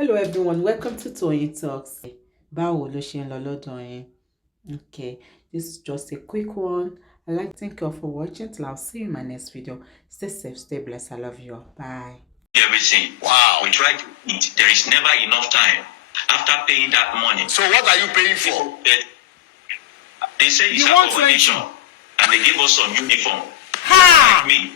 Hello everyone, welcome to Toyeen Talks. Báwo ló ṣe ń lọ lọ́dọ̀ yín? Okay, this is just a quick one. I'd like to thank you all for watching. Till I'll see you in my next video. Stay safe, stay blessed. I love you all. Bye. Everything. Wow. We try to eat. There is never enough time after paying that money. So what are you paying for? They say it's accommodation, and they give us some uniform. Like me,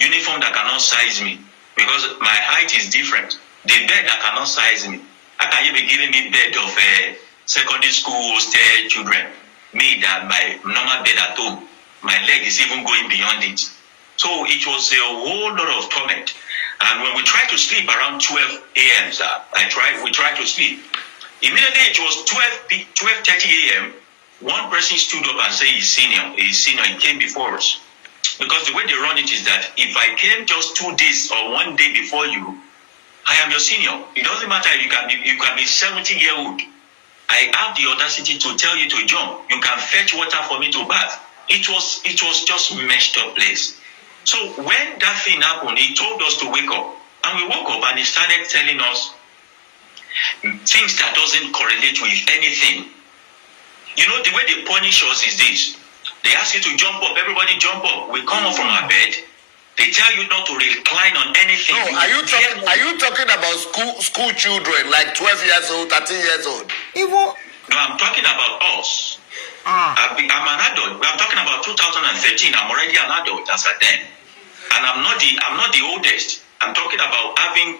uniform that cannot size me because my height is different. The bed that cannot size me. I can even be giving me bed of secondary school hostel children. Me that my normal bed at home, my leg is even going beyond it. So it was a whole lot of torment. And when we tried to sleep around 12 a.m., we tried to sleep. Immediately it was 12:30 a.m. One person stood up and said he's senior. He came before us. Because the way they run it is that if I came just 2 days or 1 day before you, I am your senior. It doesn't matter if you can be 70-year-old. I have the audacity to tell you to jump. You can fetch water for me to bath. It was just messed up place. So when that thing happened, he told us to wake up. And we woke up and he started telling us things that doesn't correlate with anything. You know, the way they punish us is this. They ask you to jump up. Everybody jump up. We come up from our bed. They tell you not to recline on anything. No, are you talking about school children, like 12 years old, 13 years old? No, I'm talking about us. I'm an adult. I'm talking about 2013. I'm already an adult as at then. And I'm not the oldest. I'm talking about having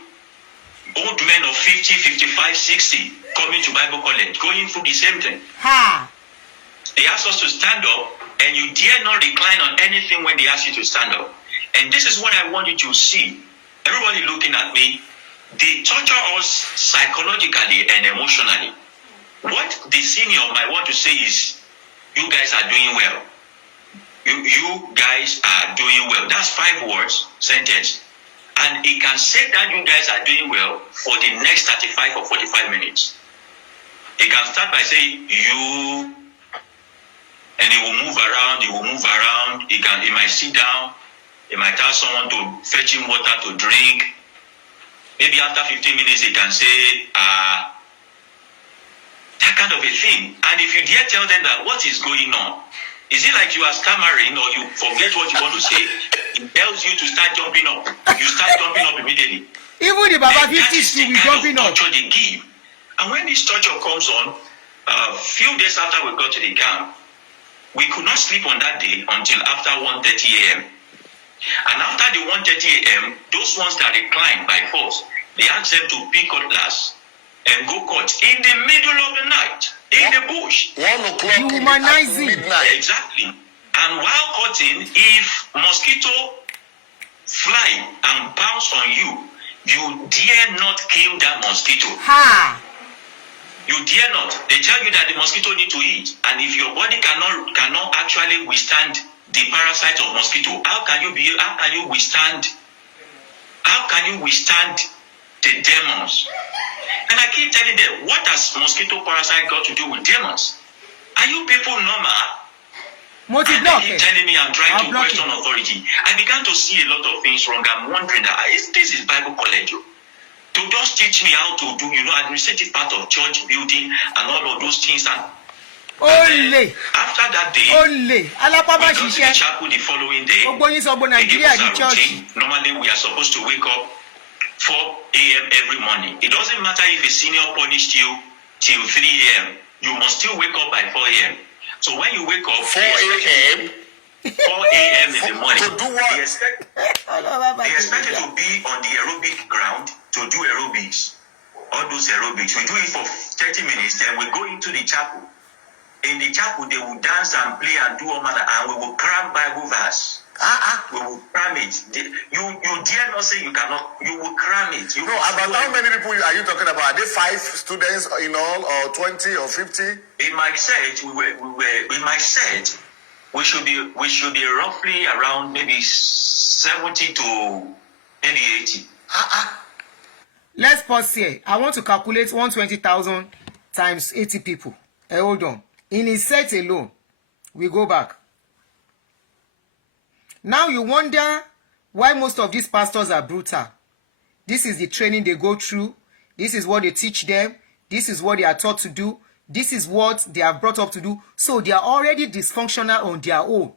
old men of 50, 55, 60 coming to Bible college, going through the same thing. They ask us to stand up, and you dare not recline on anything when they ask you to stand up. And this is what I want you to see. Everybody looking at me, they torture us psychologically and emotionally. What the senior might want to say is, you guys are doing well. You guys are doing well. That's 5 words, sentence. And he can say that you guys are doing well for the next 35 or 45 minutes. He can start by saying, you, and he will move around. He might sit down. He might ask someone to fetch him water to drink. Maybe after 15 minutes, he can say, that kind of a thing. And if you dare tell them that what is going on, is it like you are stammering or you forget what you want to say? It tells you to start jumping up. You start jumping up immediately. Even the Baba 50 should be jumping up. Torture they give. And when this torture comes on, a few days after we got to the camp, we could not sleep on that day until after 1:30 a.m. And after the 1:30 a.m., those ones that reclined by force, they asked them to pick cutlass and go cut in the middle of the night, in the bush. 1 o'clock Humanizing. midnight. Exactly. And while cutting, if mosquito fly and bounce on you, you dare not kill that mosquito. You dare not. They tell you that the mosquito need to eat. And if your body cannot actually withstand the parasite of mosquito, how can you withstand the demons? And I keep telling them, what has mosquito parasite got to do with demons? Are you people normal? And they keep telling me I'm trying to question authority. I began to see a lot of things wrong. I'm wondering that this is Bible college. To just teach me how to do, administrative part of church building and all of those things. And Only. After that day, we go to the chapel the following day. They give us a routine. Normally, we are supposed to wake up 4 a.m. every morning. It doesn't matter if a senior punished you till 3 a.m. You must still wake up by 4 a.m. So when you wake up 4 a.m. 4 a.m. in the morning, To do what? they expect you to be on the aerobic ground to do aerobics. All those aerobics. We do it for 30 minutes, then we go into the chapel. In the chapel, they will dance and play and do all manner, and we will cram Bible verse. We will cram it. You dare not say you cannot. You will cram it. About how many people are you talking about? Are they 5 students in all, or 20 or 50? In my set, we should be roughly around maybe 70 to maybe 80. Let's pause here. I want to calculate 120,000 times 80 people. Hold on. In his set alone, we go back. Now you wonder why most of these pastors are brutal. This is the training they go through. This is what they teach them. This is what they are taught to do. This is what they are brought up to do. So they are already dysfunctional on their own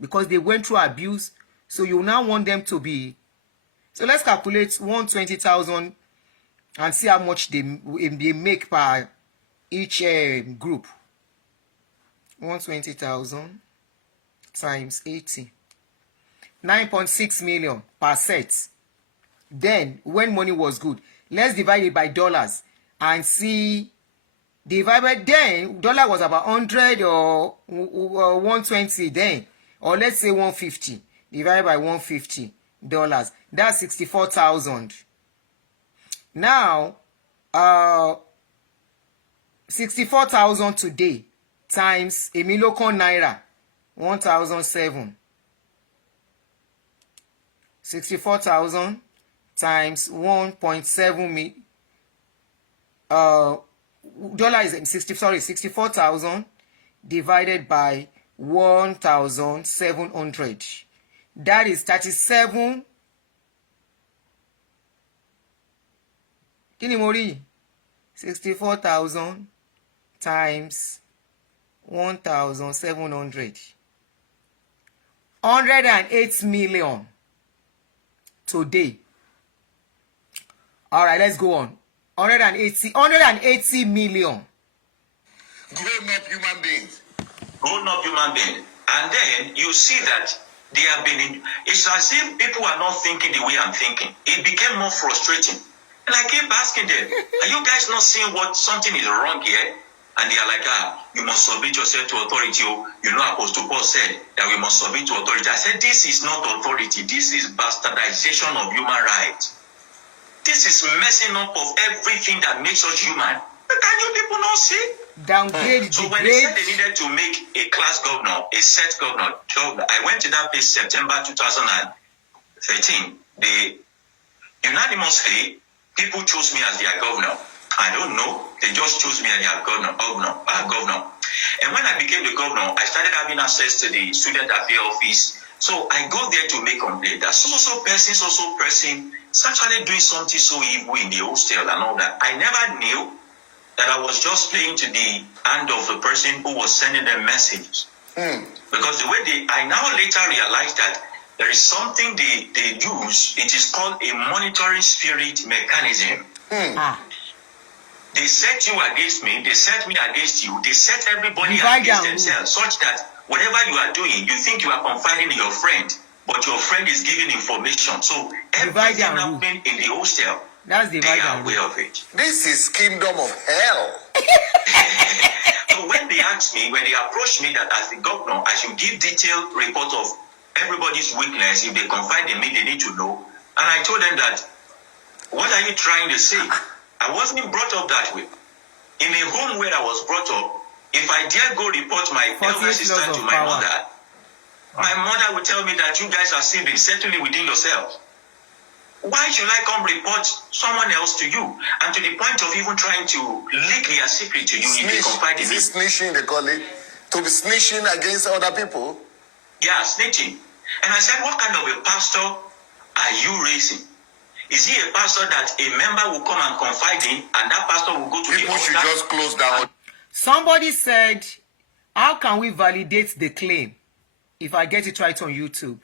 because they went through abuse. So you now want them to be. So let's calculate 120,000 and see how much they make per each group. 120,000 times 80. 9.6 million per set. Then, when money was good, let's divide it by dollars and see. Divided then, dollar was about 100 or 120 then, or let's say 150. Divided by $150. That's 64,000. Now, 64,000 today times a million naira, 1,007. 64,000 times 1.7 million. Dollar is 64,000 divided by 1,700. That is 37. Kini mo rí? 64,000 times 1,700. 108 million today. All right, let's go on. 180 million. Grown-up human beings. Grown-up human beings. And then you see that they have been it's as if people are not thinking the way I'm thinking. It became more frustrating. And I keep asking them, are you guys not seeing what something is wrong here? And they are like, you must submit yourself to authority. You know, Apostle Paul said that we must submit to authority. I said, this is not authority. This is bastardization of human rights. This is messing up of everything that makes us human. But can you people not see? Downgrade. So when they said they needed to make a class governor, a set governor, I went to that place September 2013. They unanimously, people chose me as their governor. I don't know. They just chose me as their governor. And when I became the governor, I started having access to the student affairs office. So I go there to make complaint that so person is actually doing something so evil in the hostel and all that. I never knew that I was just playing to the hand of the person who was sending them messages. Because the way I now later realized that there is something they use. It is called a monitoring spirit mechanism. They set you against me. They set me against you. They set everybody against themselves, such that whatever you are doing, you think you are confiding in your friend, but your friend is giving information. So everything happening in the hostel, they are aware of it. This is kingdom of hell. So when they asked me, when they approached me that as the governor, I should give detailed report of everybody's weakness. If they confide in me, they need to know. And I told them that, what are you trying to say? I wasn't brought up that way. In a home where I was brought up, if I dare go report my elder sister to my mother will tell me that you guys are siblings, settle it within yourselves. Why should I come report someone else to you? And to the point of even trying to leak their secret to you if they confide in me. Snitching, they call it. To be snitching against other people? Yeah, snitching. And I said, what kind of a pastor are you raising? Is he a pastor that a member will come and confide in, and that pastor will go to people the altar? People should just close down. Somebody said, how can we validate the claim? If I get it right on YouTube.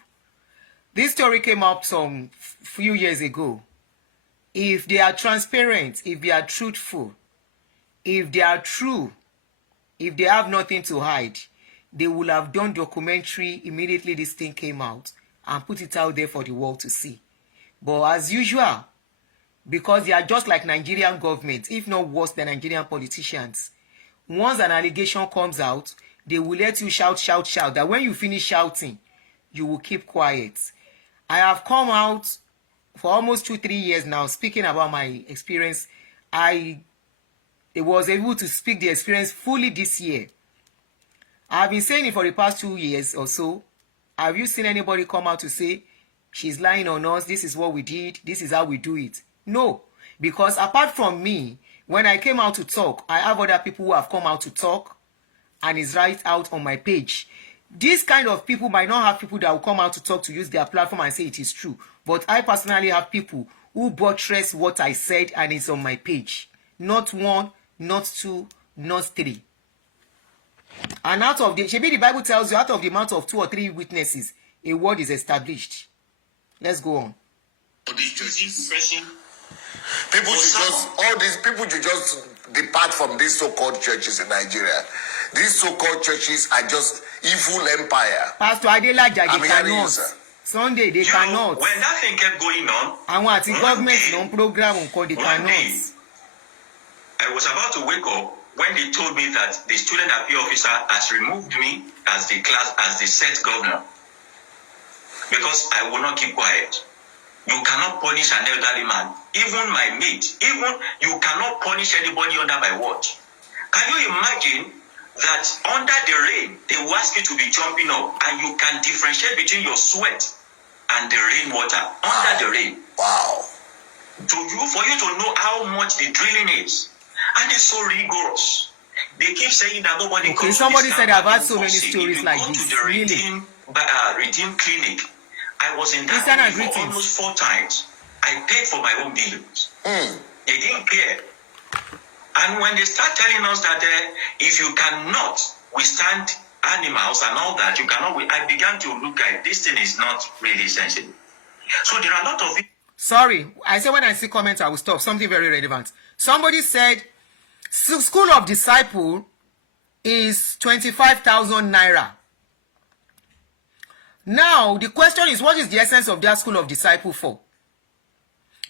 This story came up some few years ago. If they are transparent, if they are truthful, if they are true, if they have nothing to hide, they will have done documentary immediately this thing came out and put it out there for the world to see. But as usual, because they are just like Nigerian government, if not worse than Nigerian politicians, once an allegation comes out, they will let you shout, that when you finish shouting, you will keep quiet. I have come out for almost 2-3 years now speaking about my experience. I was able to speak the experience fully this year. I've been saying it for the past 2 years or so. Have you seen anybody come out to say, she's lying on us, this is what we did, this is how we do it? No, because apart from me, when I came out to talk, I have other people who have come out to talk, and it's right out on my page. These kind of people might not have people that will come out to talk to use their platform and say it is true. But I personally have people who buttress what I said and it's on my page. Not one, not two, not three. And out of the Bible tells you, out of the mouth of 2 or 3 witnesses, a word is established. Let's go on. People should just depart from these so-called churches in Nigeria. These so-called churches are just evil empire. Pastor Adelaja, they cannot. Sunday, they cannot. When that thing kept going on, and what the government non-program on they cannot. I was about to wake up when they told me that the student appeal officer has removed me as the set governor because I will not keep quiet. You cannot punish an elderly man, even my mate, even you cannot punish anybody under my watch. Can you imagine that under the rain, they will ask you to be jumping up and you can differentiate between your sweat and the rainwater under the rain? Wow. For you to know how much the drilling is. And it's so rigorous. They keep saying that nobody comes to somebody said I've had so many stories like this. To the Redeem Clinic. I was in that for almost 4 times. I paid for my own bills. They didn't care. And when they start telling us that if you cannot withstand animals and all that, you cannot. I began to look at this thing is not really sensible. So there are a lot of. Sorry, I said when I see comments, I will stop. Something very relevant. Somebody said, School of Disciple is 25,000 naira. Now, the question is, what is the essence of that School of Disciple for?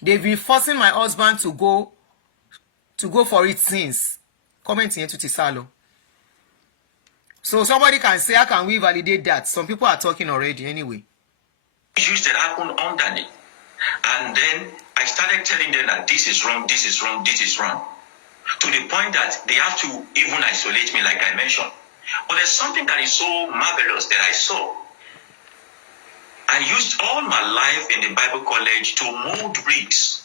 They've been forcing my husband to go for it since. Comment here to Tisalo. So somebody can say, how can we validate that? Some people are talking already anyway. Issues that happen under it. And then I started telling them that this is wrong, this is wrong, this is wrong. To the point that they have to even isolate me, like I mentioned. But there's something that is so marvelous that I saw. I used all my life in the Bible college to mold bricks,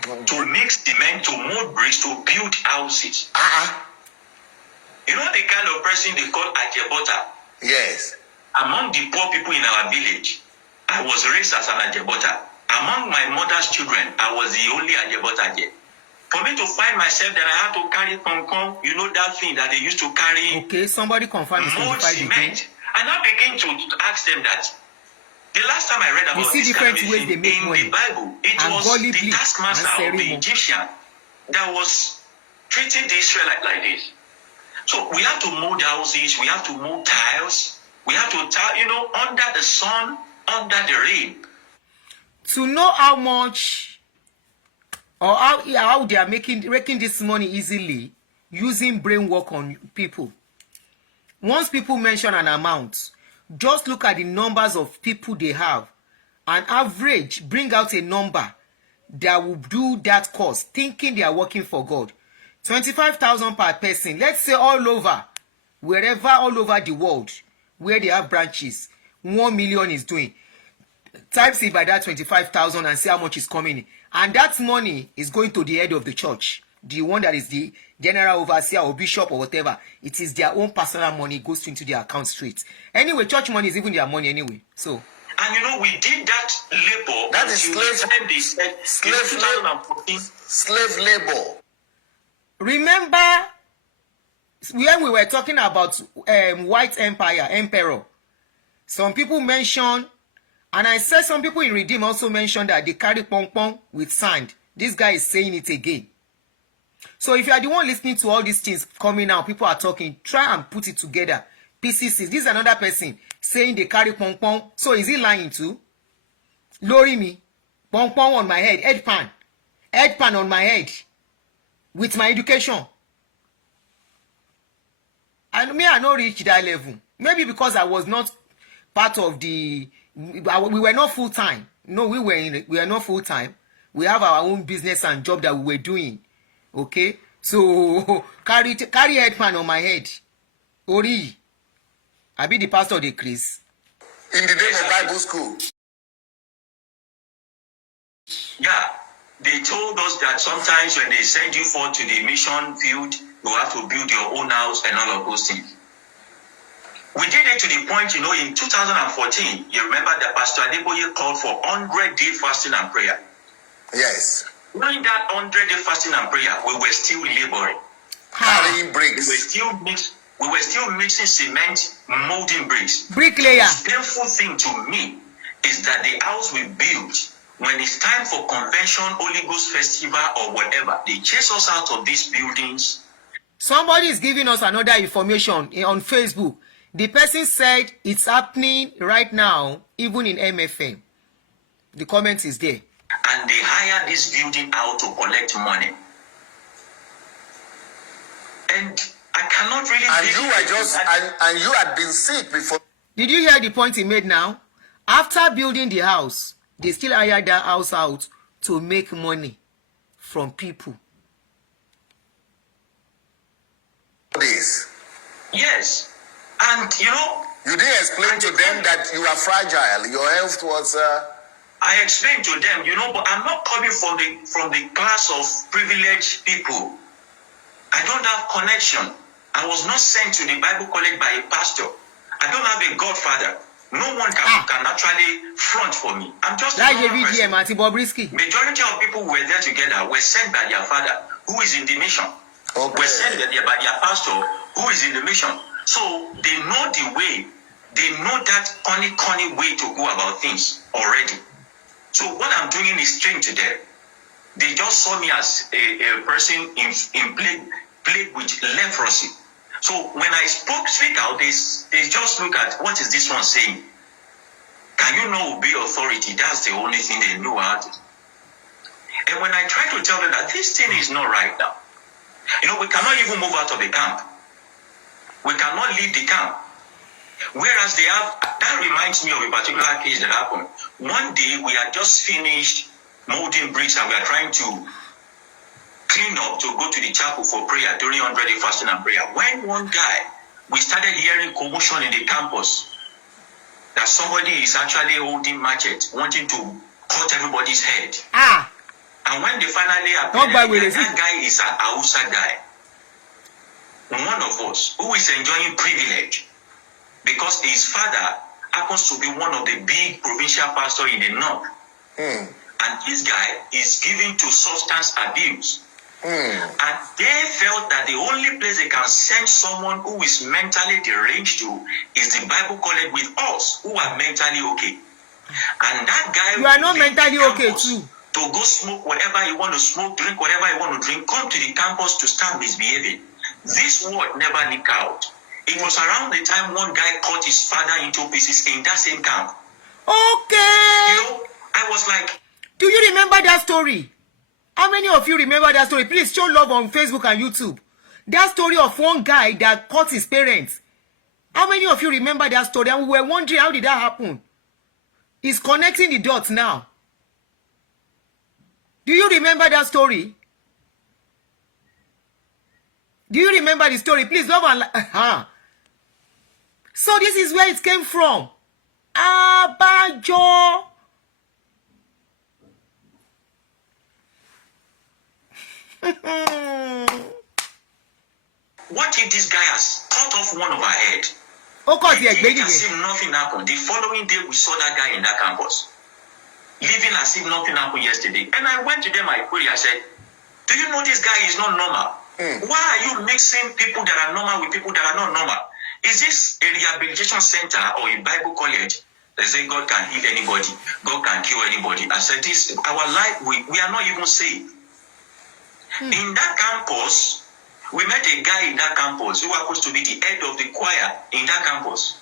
to mix cement, to mold bricks, to build houses. You know the kind of person they call Ajebota? Yes. Among the poor people in our village, I was raised as an Ajebota. Among my mother's children, I was the only Ajebota there. For me to find myself that I had to carry pom-pom, you know that thing that they used to carry. Okay, somebody confirmed mold cement. And I began to ask them that. The last time I read about this kind of ways thing they make in money. the Bible, it was the taskmaster of the Egyptian that was treating the Israelite like this. So we have to mold houses, we have to mold tiles, we have to tile, under the sun, under the rain. To know how much or how they are making this money easily using brain work on people. Once people mention an amount, just look at the numbers of people they have. An average, bring out a number that will do that course, thinking they are working for God. 25,000 per person. Let's say all over the world, where they have branches, 1 million is doing. Times it by that 25,000 and see how much is coming in. And that money is going to the head of the church. The one that is the general overseer or bishop or whatever. It is their own personal money, goes into their account straight. Anyway, church money is even their money anyway. So. And we did that labor. That is slave labor. Remember when we were talking about white emperor, some people mentioned, and I said some people in Redeem also mentioned that they carry pong with sand. This guy is saying it again. So if you are the one listening to all these things coming out, people are talking, try and put it together. PCCs. This is another person saying they carry pong. So is he lying too? Lori me. Pong on my head. Head pan on my head. With my education. And me, I not reach that level. Maybe because I was not part of we were not full time. No, we were not full time. We have our own business and job that we were doing. Okay? So carry head pan on my head. Ori. I be the pastor of the Chris. In the name of Bible school. Yeah. They told us that sometimes when they send you forth to the mission field, you have to build your own house and all of those things. We did it to the point, in 2014, you remember that Pastor Adeboye called for 100-day fasting and prayer. Yes. During that 100-day fasting and prayer, we were still laboring. Carrying bricks. We were still mixing cement, molding bricks. Bricklayer. The painful thing to me is that the house we built, when it's time for convention, Holy Ghost festival, or whatever, they chase us out of these buildings. Somebody is giving us another information on Facebook. The person said it's happening right now, even in MFM. The comment is there. And they hire this building out to collect money. And I cannot really. And you were just and you had been sick before. Did you hear the point he made now? After building the house, they still hire that house out to make money from people. This. Yes. And you didn't explain to them that you are fragile. Your health was. I explained to them, but I'm not coming from the class of privileged people. I don't have connection. I was not sent to the Bible college by a pastor. I don't have a godfather. No one can actually front for me. I'm just a normal person. Majority of people who were there together were sent by their father, who is in the mission. Okay. Were sent by their pastor, who is in the mission. So they know the way. They know that corny way to go about things already. So what I'm doing is strange to them. They just saw me as a person in plague with leprosy. So when I speak out, they just look at, what is this one saying? Can you not obey authority? That's the only thing they know how to. And when I try to tell them that this thing is not right now, we cannot even move out of the camp. We cannot leave the camp. Whereas that reminds me of a particular case that happened. One day we had just finished molding bricks and we are trying to clean up to go to the chapel for prayer during 100-day fasting and prayer. When one guy, we started hearing commotion in the campus that somebody is actually holding machete, wanting to cut everybody's head. And when they finally appeared, that guy is an Hausa guy. One of us who is enjoying privilege because his father happens to be one of the big provincial pastors in the north. And this guy is given to substance abuse. And they felt that the only place they can send someone who is mentally deranged to is the Bible college with us, who are mentally okay. And that guy, you are not mentally okay too. To go smoke whatever you want to smoke, drink whatever you want to drink, come to the campus to start misbehaving. This word never leaked out. It was around the time one guy cut his father into pieces in that same camp. Okay. I was like, do you remember that story? How many of you remember that story? Please show love on Facebook and YouTube. That story of one guy that caught his parents. How many of you remember that story? And we were wondering, how did that happen? He's connecting the dots now. Do you remember that story? Do you remember the story? Please love and So this is where it came from. Abajo. What if this guy has cut off one of our head? As if nothing happened. The following day, we saw that guy in that campus, living as if nothing happened yesterday. And I went to them, I prayed, I said, do you know this guy is not normal? Why are you mixing people that are normal with people that are not normal? Is this a rehabilitation center or a Bible college? They say God can heal anybody. God can cure anybody. I said, this, our life, we are not even saved. In that campus, we met a guy in that campus who happens to be the head of the choir in that campus.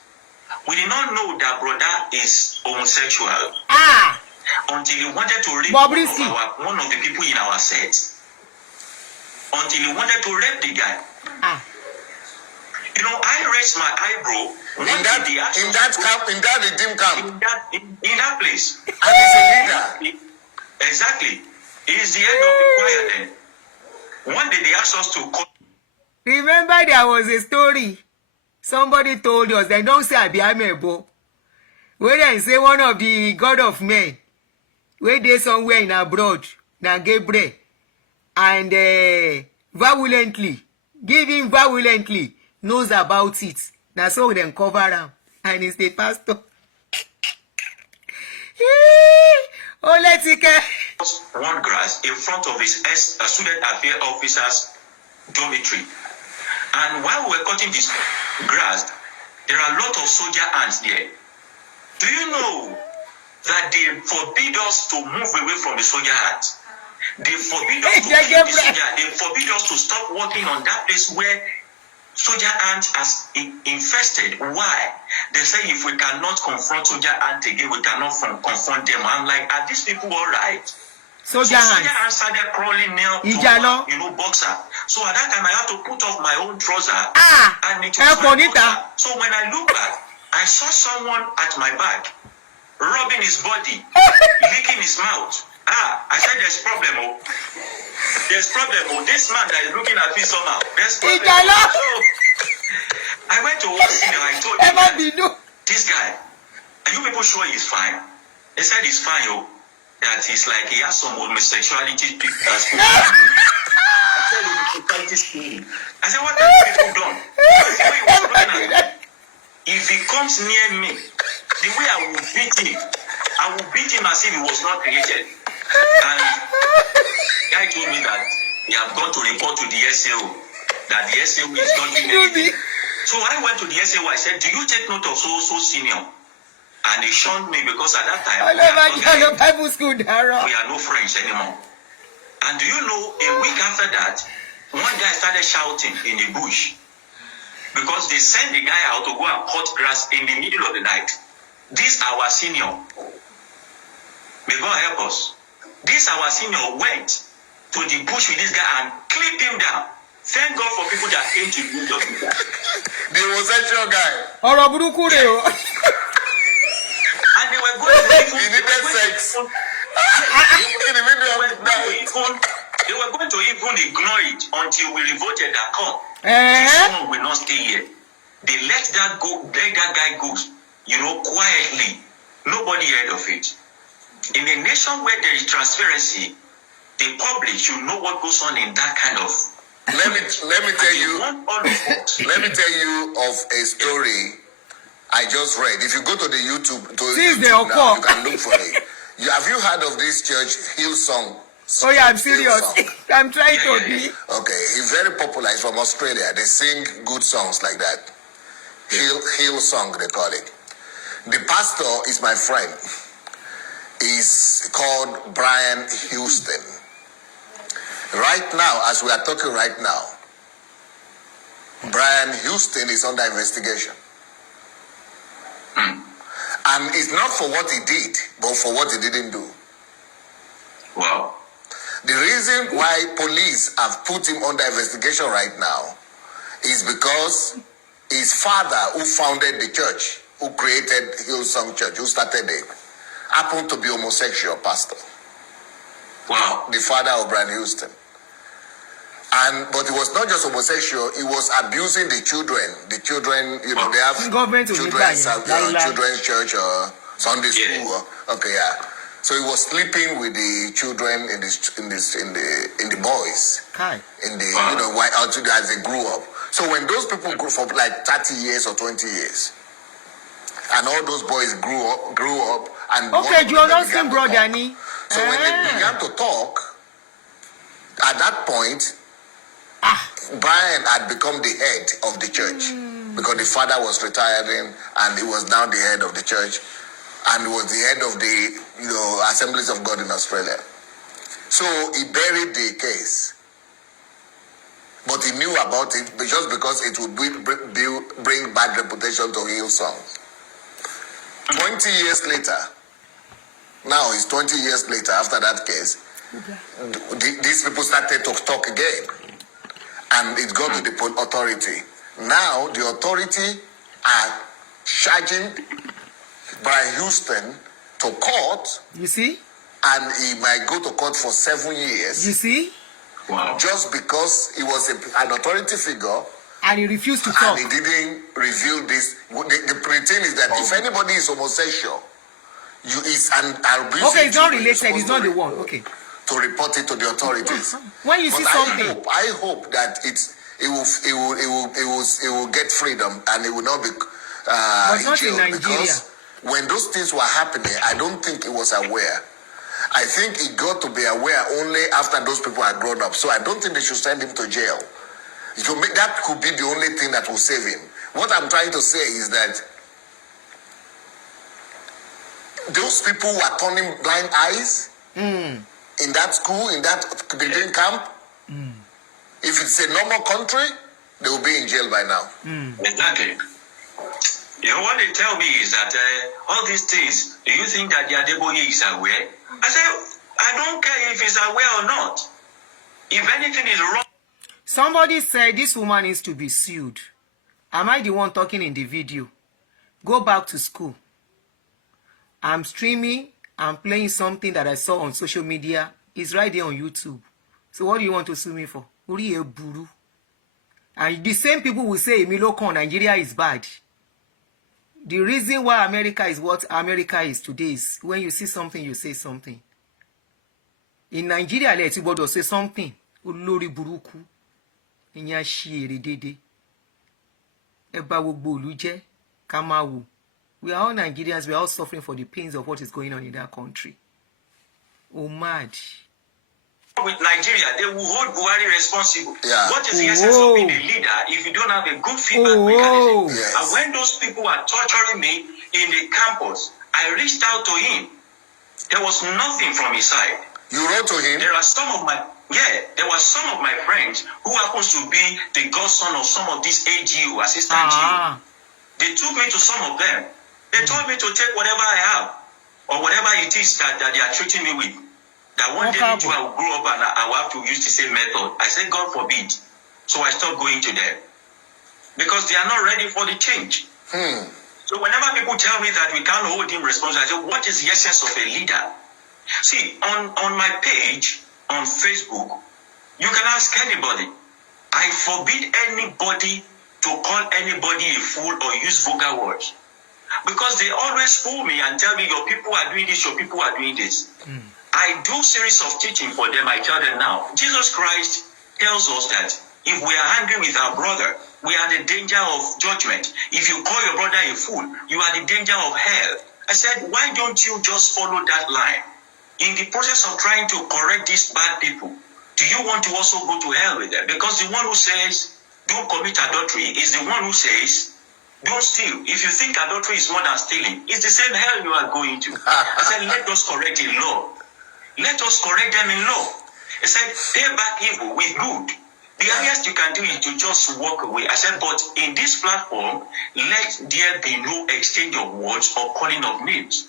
We did not know that brother is homosexual until he wanted to rape one of the people in our set. Until he wanted to rape the guy. I raised my eyebrow in that redeem camp. In that place. And he's a leader. Exactly. He's the head of the choir then. One day they asked us to call. Remember there was a story. Somebody told us, they don't say Abiamebo. When they say one of the god of men, where they somewhere in abroad, now Gabriel, and giving violently, knows about it. Now so them cover him, and it's the pastor. Oh, let's see. One grass in front of his student affairs officer's dormitory. And while we were cutting this grass, there are a lot of soldier ants there. Do you know that they forbid us to move away from the soldier ants? They forbid us to kill the soldier. They forbid us to stop working on that place where soldier ants has infested. Why? They say if we cannot confront soldier ants again, we cannot confront them. I'm like, are these people all right? Soldier ants started crawling near to boxer. So at that time, I had to put off my own trouser. And it was my boxer. So when I look back, I saw someone at my back, rubbing his body, licking his mouth. I said, there's problem, oh. There's problem, oh. This man that is looking at me somehow. There's problem. So I went to one senior. I told him, this guy, are you people sure he's fine? They said he's fine, oh. That he's like, he has some homosexuality. I said, what have people done? Because the way he was looking at me, if he comes near me, the way I will beat him as if he was not created. And the guy told me that he have gone to report to the SAO, that the SAO is not doing anything. So I went to the SAO, I said, do you take note of so senior? And they shunned me because at that time, we are no friends anymore. And do you know, a week after that, one guy started shouting in the bush because they sent the guy out to go and cut grass in the middle of the night. This our senior. May God help us. This our senior went to the bush with this guy and clipped him down. Thank God for people that came to do the The homosexual guy. And they were going to even, he needed sex. They were going to even ignore it until we revolted that come. This one will not stay here. They let that guy go, quietly. Nobody heard of it. In a nation where there is transparency, the public should know what goes on in that kind of. Let me tell you. Let me tell you of a story I just read. If you go to the YouTube, now, you can look for it. Have you heard of this church, Hillsong? Oh yeah, I'm serious. I'm trying to be. Okay, it's very popular. It's from Australia. They sing good songs like that. Hillsong, they call it. The pastor is my friend. He's called Brian Houston. Right now, as we are talking right now, Brian Houston is under investigation. And it's not for what he did, but for what he didn't do. Wow. The reason why police have put him under investigation right now is because his father, who founded the church, who created Hillsong Church, who started it, happened to be homosexual pastor. Wow. The father of Brian Houston. But it was not just homosexual, he was abusing the children. The children, they have children's church or Sunday school. So he was sleeping with the children in the boys. As they grew up. So when those people grew for like 30 years or 20 years, and all those boys grew up and you are not saying brother Danny. So when they began to talk, at that point, Brian had become the head of the church because the father was retiring and he was now the head of the church and was the head of the Assemblies of God in Australia. So he buried the case, but he knew about it just because it would bring bad reputation to Hillsong. 20 years later, now it's 20 years later after that case, these people started to talk again. And it got to the authority. Now the authority are charging Brian Houston to court. You see? And he might go to court for 7 years. You see? Wow. Just because he was an authority figure. And he refused to talk. And he didn't reveal this. The thing is that if anybody is homosexual, it's it's not related. It's not the one. Okay. To report it to the authorities. When you see something, I hope that it will get freedom and it will not be but not in Nigeria. Because when those things were happening, I don't think he was aware. I think he got to be aware only after those people are grown up. So I don't think they should send him to jail. That could be the only thing that will save him. What I'm trying to say is that those people who are turning blind eyes in that school, in that building camp, if it's a normal country, they will be in jail by now. Exactly. You know what they tell me is that all these things, do you think that the Adeboye is aware? I said, I don't care if he's aware or not. If anything is wrong. Somebody said this woman needs to be sued. Am I the one talking in the video? Go back to school. I'm streaming. I'm playing something that I saw on social media. It's right there on YouTube. So what do you want to sue me for? Uri eburu. And the same people will say Emiloko, Nigeria is bad. The reason why America is what America is today is when you see something, you say something. In Nigeria, let's go say something. Olórí burúkú. Ìyẹn ṣe dédé. Ẹ bá gbogbo ìlú jẹ́ ká máa wò. We are all Nigerians. We are all suffering for the pains of what is going on in that country. Oh, mad. With Nigeria, they will hold Buhari responsible. Yeah. What is the essence of being a leader if you don't have a good feedback mechanism? Yes. And when those people are torturing me in the campus, I reached out to him. There was nothing from his side. You wrote to him? There were some of my friends who happens to be the godson of some of these AGU, assistant GU. They took me to some of them. They told me to take whatever I have, or whatever it is that they are treating me with. That one day I will grow up and I will have to use the same method. I said, God forbid. So I stopped going to them. Because they are not ready for the change. So whenever people tell me that we can't hold him responsible, I say, what is the essence of a leader? See, on my page, on Facebook, you can ask anybody. I forbid anybody to call anybody a fool or use vulgar words. Because they always fool me and tell me, your people are doing this, your people are doing this. I do series of teaching for them. I tell them now, Jesus Christ tells us that if we are angry with our brother, we are in the danger of judgment. If you call your brother a fool, you are in danger of hell. I said, why don't you just follow that line? In the process of trying to correct these bad people, do you want to also go to hell with them? Because the one who says, don't commit adultery is the one who says, don't steal. If you think adultery is more than stealing, it's the same hell you are going to. I said, let us correct in law. Let us correct them in law. I said, pay back evil with good. The highest you can do is to just walk away. I said, but in this platform, let there be no exchange of words or calling of names.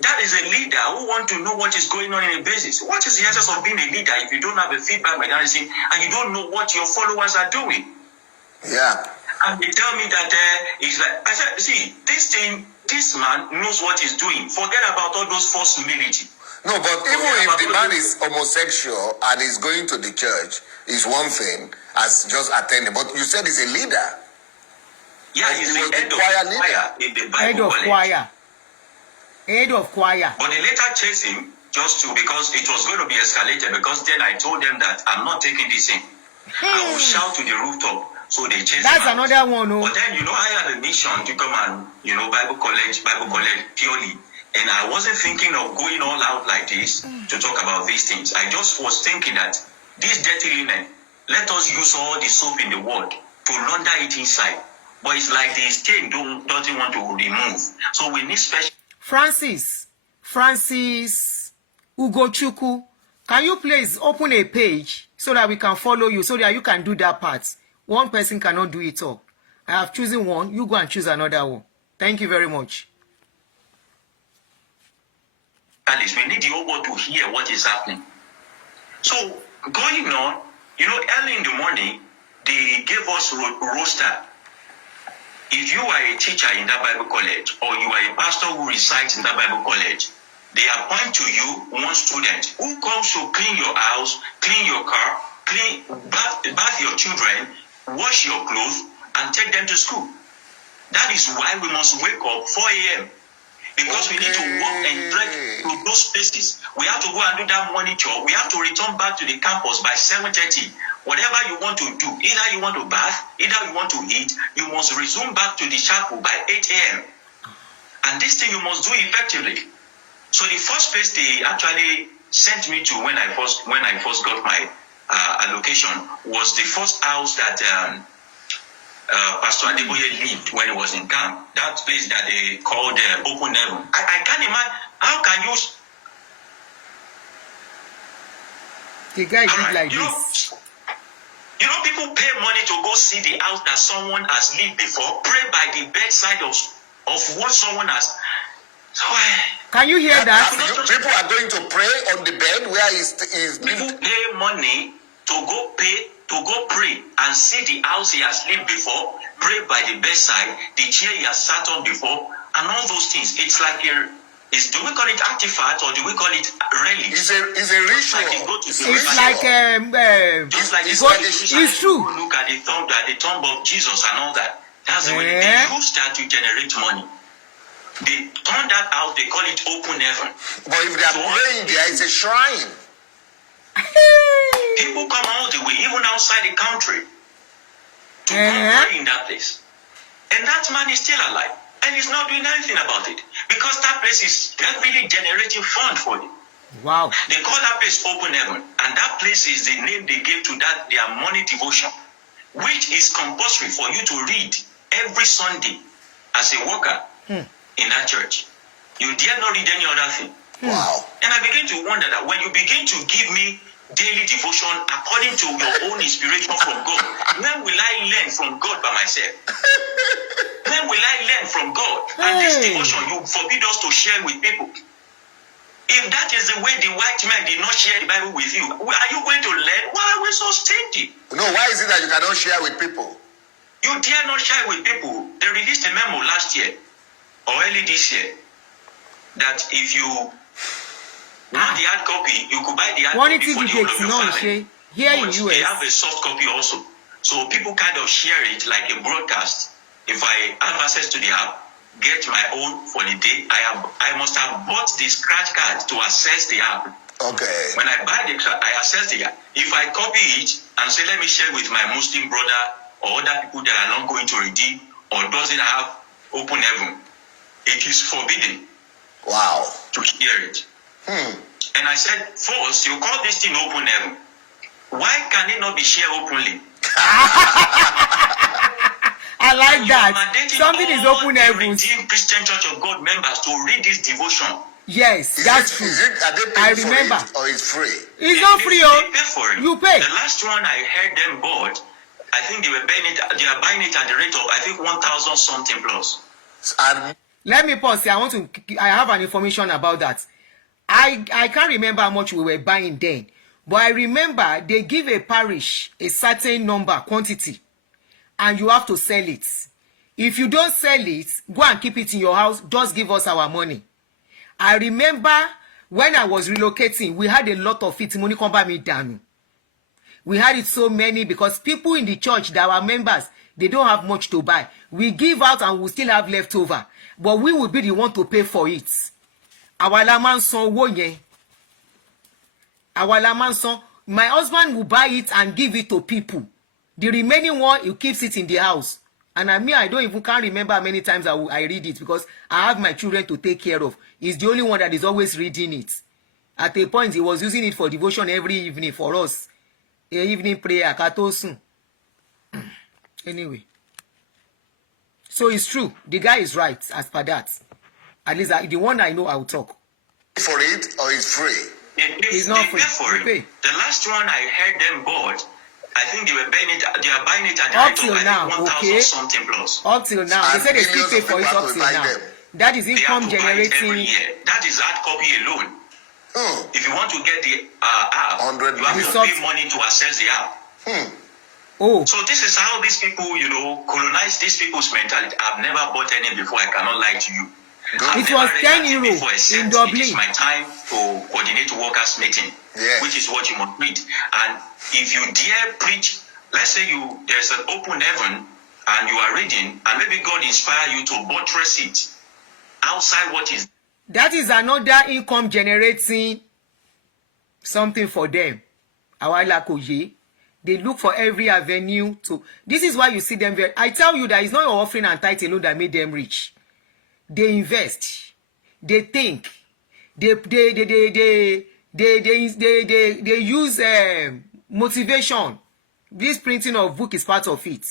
That is a leader who wants to know what is going on in a basis. What is the essence of being a leader if you don't have a feedback mechanism and you don't know what your followers are doing? Yeah. And they tell me that it's like, I said, see, this man knows what he's doing. Forget about all those false humility. No, but even if the man is homosexual and is going to the church, is one thing as just attending. But you said he's a leader. Yeah, he's the head of choir in the Bible college. Head of choir. But they later chased him because it was going to be escalated. Because then I told them that I'm not taking this in. I will shout to the rooftop. So they chased him. That's another one. But then, I had a mission to come and, Bible college purely. And I wasn't thinking of going all out like this to talk about these things. I just was thinking that this dirty linen, let us use all the soap in the world to launder it inside. But it's like the stain doesn't want to remove. So we need special. Francis Ugochukwu, can you please open a page so that we can follow you, so that you can do that part? One person cannot do it all. I have chosen one. You go and choose another one. Thank you very much. Alice, we need the whole world to hear what is happening. So, going on, early in the morning, they gave us roster. If you are a teacher in that Bible college, or you are a pastor who resides in that Bible college, they appoint to you one student who comes to clean your house, clean your car, bath your children, wash your clothes, and take them to school. That is why we must wake up 4 a.m. Because we need to walk and trek to those places. We have to go and do that morning chore. We have to return back to the campus by 7:30. Whatever you want to do, either you want to bath, either you want to eat, you must resume back to the chapel by 8 a.m. And this thing you must do effectively. So the first place they actually sent me to when I first got my allocation was the first house that Pastor Adeboye lived when he was in camp. That place that they called Open Heaven. I can't imagine. How can you? The guy did like this. You know, people pay money to go see the house that someone has lived before, pray by the bedside of what someone has. So can you hear that? People are going to pray on the bed where is people pay money to go pray and see the house he has lived before, pray by the bedside, the chair he has sat on before, and all those things. It's like do we call it artifact or do we call it relic? It's a ritual. It's like it's true. Look at the tomb of Jesus and all that. That's the way they use that to generate money. They turn that out, they call it Open Heaven. But if they are praying there, it's a shrine. People come all the way, even outside the country, to come pray in that place. And that man is still alive. And he's not doing anything about it. Because that place is really generating fund for him. Wow. They call that place Open Heaven. And that place is the name they gave to that their morning devotion, which is compulsory for you to read every Sunday as a worker in that church. You dare not read any other thing. Wow. And I begin to wonder that when you begin to give me daily devotion according to your own inspiration from God, when will I learn from God by myself? When will I learn from God? And this devotion, you forbid us to share with people. If that is the way the white man did not share the Bible with you, are you going to learn? Why are we so stingy? No, why is it that you cannot share with people? You dare not share with people. They released a memo last year or early this year that if you want the hard copy, you could buy the hard copy for the whole of your family. Here in US. They have a soft copy also. So people kind of share it like a broadcast. If I have access to the app, get my own for the day, I must have bought the scratch card to access the app. Okay. When I buy the card, I access the app. If I copy it and say, let me share with my Muslim brother or other people that are not going to redeem or doesn't have Open Heaven, it is forbidden. Wow. To hear it. And I said, first, you call this thing Open Heaven. Why can it not be shared openly? I like that. Something is Open Heaven. Redeemed Christian Church of God members to read this devotion. Yes, that's true. Are they I paying remember. for it or it's free? It's not free, They pay for it. You pay. The last one I heard them bought, I think they are buying it at the rate of, I think, 1,000 something plus. And let me pause here. I have an information about that. I can't remember how much we were buying then, but I remember they give a parish a certain quantity, and you have to sell it. If you don't sell it, go and keep it in your house. Just give us our money. I remember when I was relocating, we had a lot of it. Money come by me down. We had it so many because people in the church that were members, they don't have much to buy. We give out and we still have leftover, but we will be the one to pay for it. Our laman son wo yen. Our laman son. My husband will buy it and give it to people. The remaining one, he keeps it in the house. And I don't even can't remember how many times I read it because I have my children to take care of. He's the only one that is always reading it. At a point, he was using it for devotion every evening for us. Evening prayer, katosun. Anyway. So it's true. The guy is right as per that. At least the one I know I will talk. For it or it's free? It's not free. The last one I heard them bought, I think they are buying it at the up till now, 1,000 something plus. Up till now. They said they still pay for it up till now. That is income generating. Every year. That is hard copy alone. If you want to get the app, 100 you have to pay money to access the app. So this is how these people, colonize these people's mentality. I've never bought any before. I cannot lie to you. It was 10 euro in Dublin. It is my time to coordinate workers meeting, which is what you must read. And if you dare preach, let's say there's an Open Heaven and you are reading, and maybe God inspire you to buttress it outside what is. That is another income generating something for them. They look for every avenue to. This is why you see them very. I tell you that it's not your offering and tithe alone that made them rich. They invest, they think, they they use motivation. This printing of book is part of it.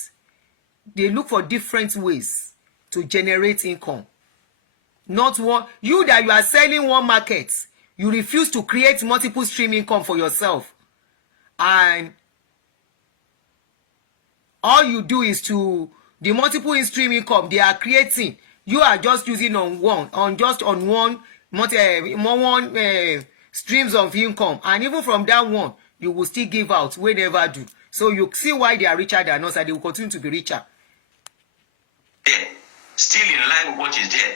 They look for different ways to generate income. Not one. You that you are selling one market, you refuse to create multiple stream income for yourself. And all you do is to the multiple stream income they are creating. You are just using on one streams of income, and even from that one, you will still give out. We never do. So you see why they are richer than us, and they will continue to be richer. There, still in line with what is there.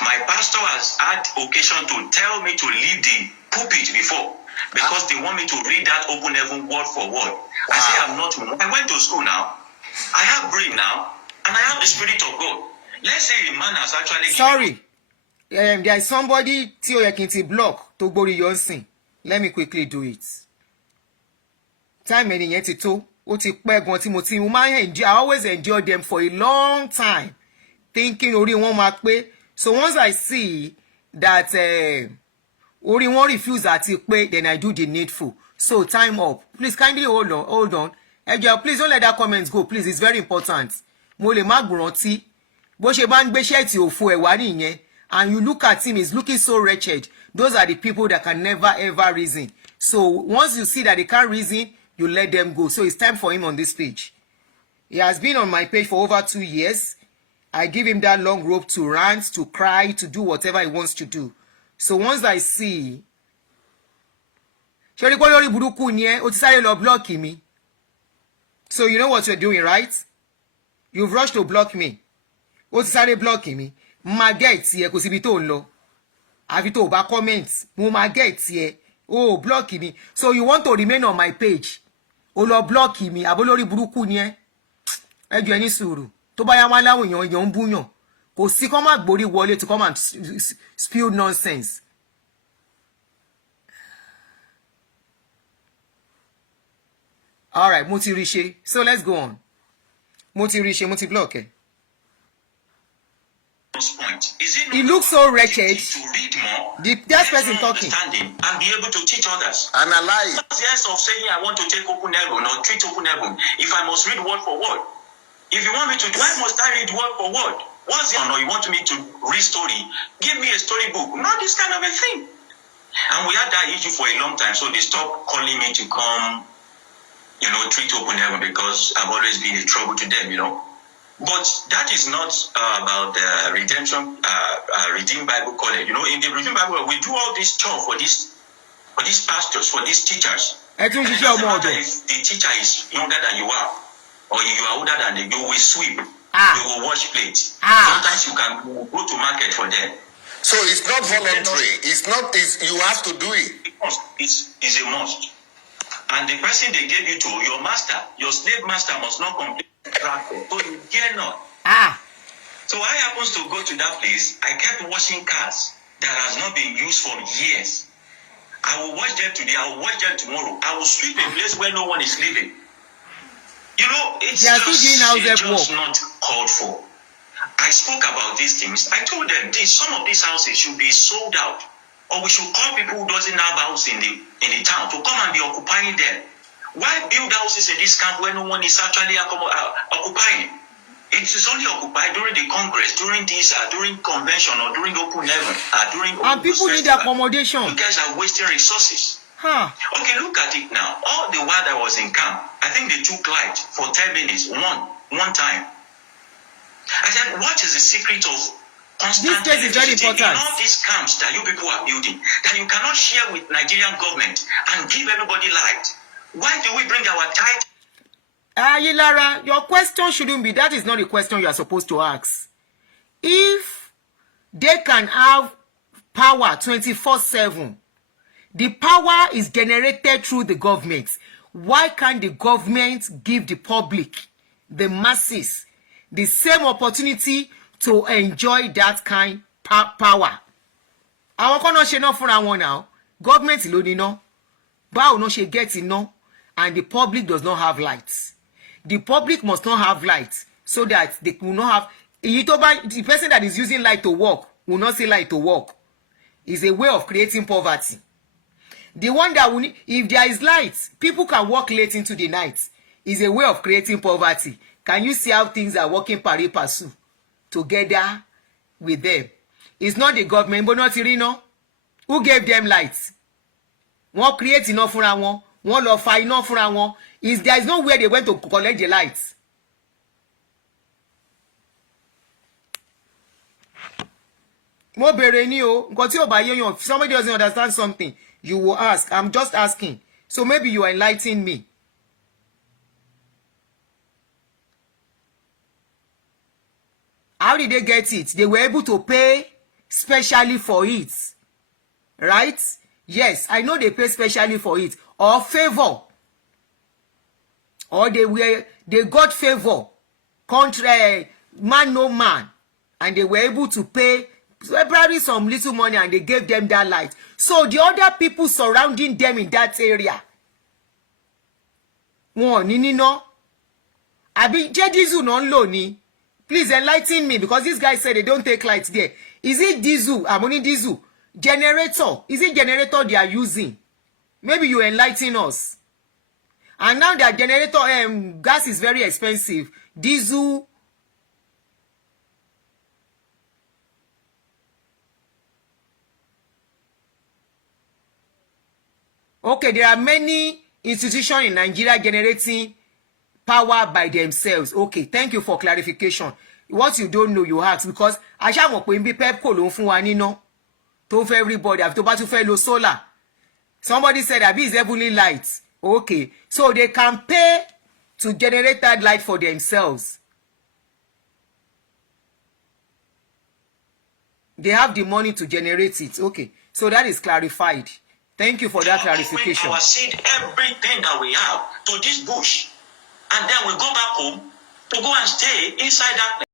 My pastor has had occasion to tell me to leave the pulpit before because they want me to read that open heaven word for word. I say I'm not. I went to school now. I have brain now, and I have the Spirit of God. Let's say a man has actually. Sorry, there is somebody tí ó yẹ kí n ti block tó gbórí yọ nsìn. Let me quickly do it. Time ẹni yẹn ti tó. Ó ti pẹ́ gan tí mo máa ń enjoy. I always enjoy them for a long time, thinking orí wọn máa pé. So once I see that orí wọn refuse àti pé, then I do the needful. So time up. Please kindly hold on. Please don't let that comment go. Please, it's very important. Mo lè má gbọ́rántí. Bó ṣe bá ń gbé ṣẹ́ẹ̀tì òfo ẹ̀ wá nìyẹn. And you look at him, he's looking so wretched. Those are the people that can never ever reason. So once you see that they can't reason, you let them go. So it's time for him on this page. He has been on my page for over 2 years. I give him that long rope to rant, to cry, to do whatever he wants to do. So once I see, ṣorí pé lórí burúkú ni ẹ́, ó ti sáré lọ block mi. So you know what you're doing, right? You've rushed to block me. Ó ti sáré block mi. Ma get ẹ kò síbi tó ń lọ. Àfi tó bá comment, mo ma get ẹ. Oh, block me. So you want to remain on my page? Ó lọ block mi, àbó lórí burúkú ni ẹ́. Ẹ jọ̀ọ́ ẹ ní sùúrù. Tó bá yá wá láwọn èèyàn ń búyàn. Kò sí kó má gborí wọlé to come and spill nonsense. All right, mo ti rí ṣe. So let's go on. Mo ti rí ṣe, mo ti block ẹ. He looks so wretched. To read more, That person talking. And be able to teach others. Analyze. What's the sense of saying I want to take open heaven or treat open heaven if I must read word for word? If you want me to, why must I read word for word? What's the or you want me to read story? Give me a storybook. Not this kind of a thing. And we had that issue for a long time, so they stopped calling me to come, treat open heaven because I've always been a trouble to them, But that is not about the redemption, Redeemed Bible College. In the Redeemed Bible, we do all this stuff for these pastors, for these teachers. Ẹ tún ṣiṣẹ́ Doesn't ọmọ matter ọ̀dọ̀. if the teacher is younger than you are, or you are older than them, you will sweep, you will wash plates. Sometimes you can go to market for them. So it's not voluntary. You have to do it. It's a must. And the person they gave you to, your master, your slave master must not complete the contract. So you dare not. So I happens to go to that place. I kept washing cars that has not been used for years. I will wash them today. I will wash them tomorrow. I will sweep a place where no one is living. It's just not called for. I spoke about these things. I told them some of these houses should be sold out, or we should call people who doesn't have house in the town to come and be occupying them. Why build houses in this camp where no one is actually occupying? It is only occupied during the Congress, during convention, or during open heaven, during. And people need accommodation. You guys are wasting resources. Okay, look at it now. All the while I was in camp, I think they took light for 10 minutes, one time. I said, what is the secret of constant This case is very important. In all these camps that you people are building, that you cannot share with Nigerian government and give everybody light? Why do we bring our tithe? Lara, your question shouldn't be, that is not the question you are supposed to ask. If they can have power 24/7, the power is generated through the government. Why can't the government give the public, the masses, the same opportunity to enjoy that kind power? Àwọn kan náà ṣe náà fúnra wọn now. Government ló ní ná. Báwo náà ṣe get iná, and the public does not have lights. The public must not have light so that they will not have. The person that is using light to work will not see light to work. It's a way of creating poverty. The one that we need, if there is light, people can work late into the night. Is a way of creating poverty. Can you see how things are working pari passu together with them? It's not the government, but not Irino. Who gave them lights? Wọ́n create iná fúnra wọn. Wọ́n lọ fa iná fúnra wọn. There is nowhere they went to collect the lights. Mo bèrè ni o, nǹkan tí ò bá yé yan, if somebody doesn't understand something, you will ask. I'm just asking. So maybe you are enlightening me. How did they get it? They were able to pay specially for it. Right? Yes, I know they pay specially for it. Or favor. Or they got favor. Contra man no man. And they were able to pay probably some little money, and they gave them that light. So the other people surrounding them in that area, wọn ní níná. Àbí jẹ́ diesel náà ń lò ní. Please enlighten me, because this guy said they don't take lights there. Is it diesel? Amoni diesel. Generator. Is it generator they are using? Maybe you enlighten us. And now that generator gas is very expensive. Diesel. Okay, there are many institutions in Nigeria generating power by themselves. Okay, thank you for clarification. What you don't know, you ask, because aṣá mọ̀ pé nbí Pepco ló ń fún wa níná tó fẹ́ everybody àfi tó bá tún fẹ́ lo solar. Somebody said that is heavenly light. Okay, so they can pay to generate that light for themselves. They have the money to generate it. Okay, so that is clarified. Thank you for that clarification. Our seed, everything that we have to this bush, and then we go back home to go and stay inside that place.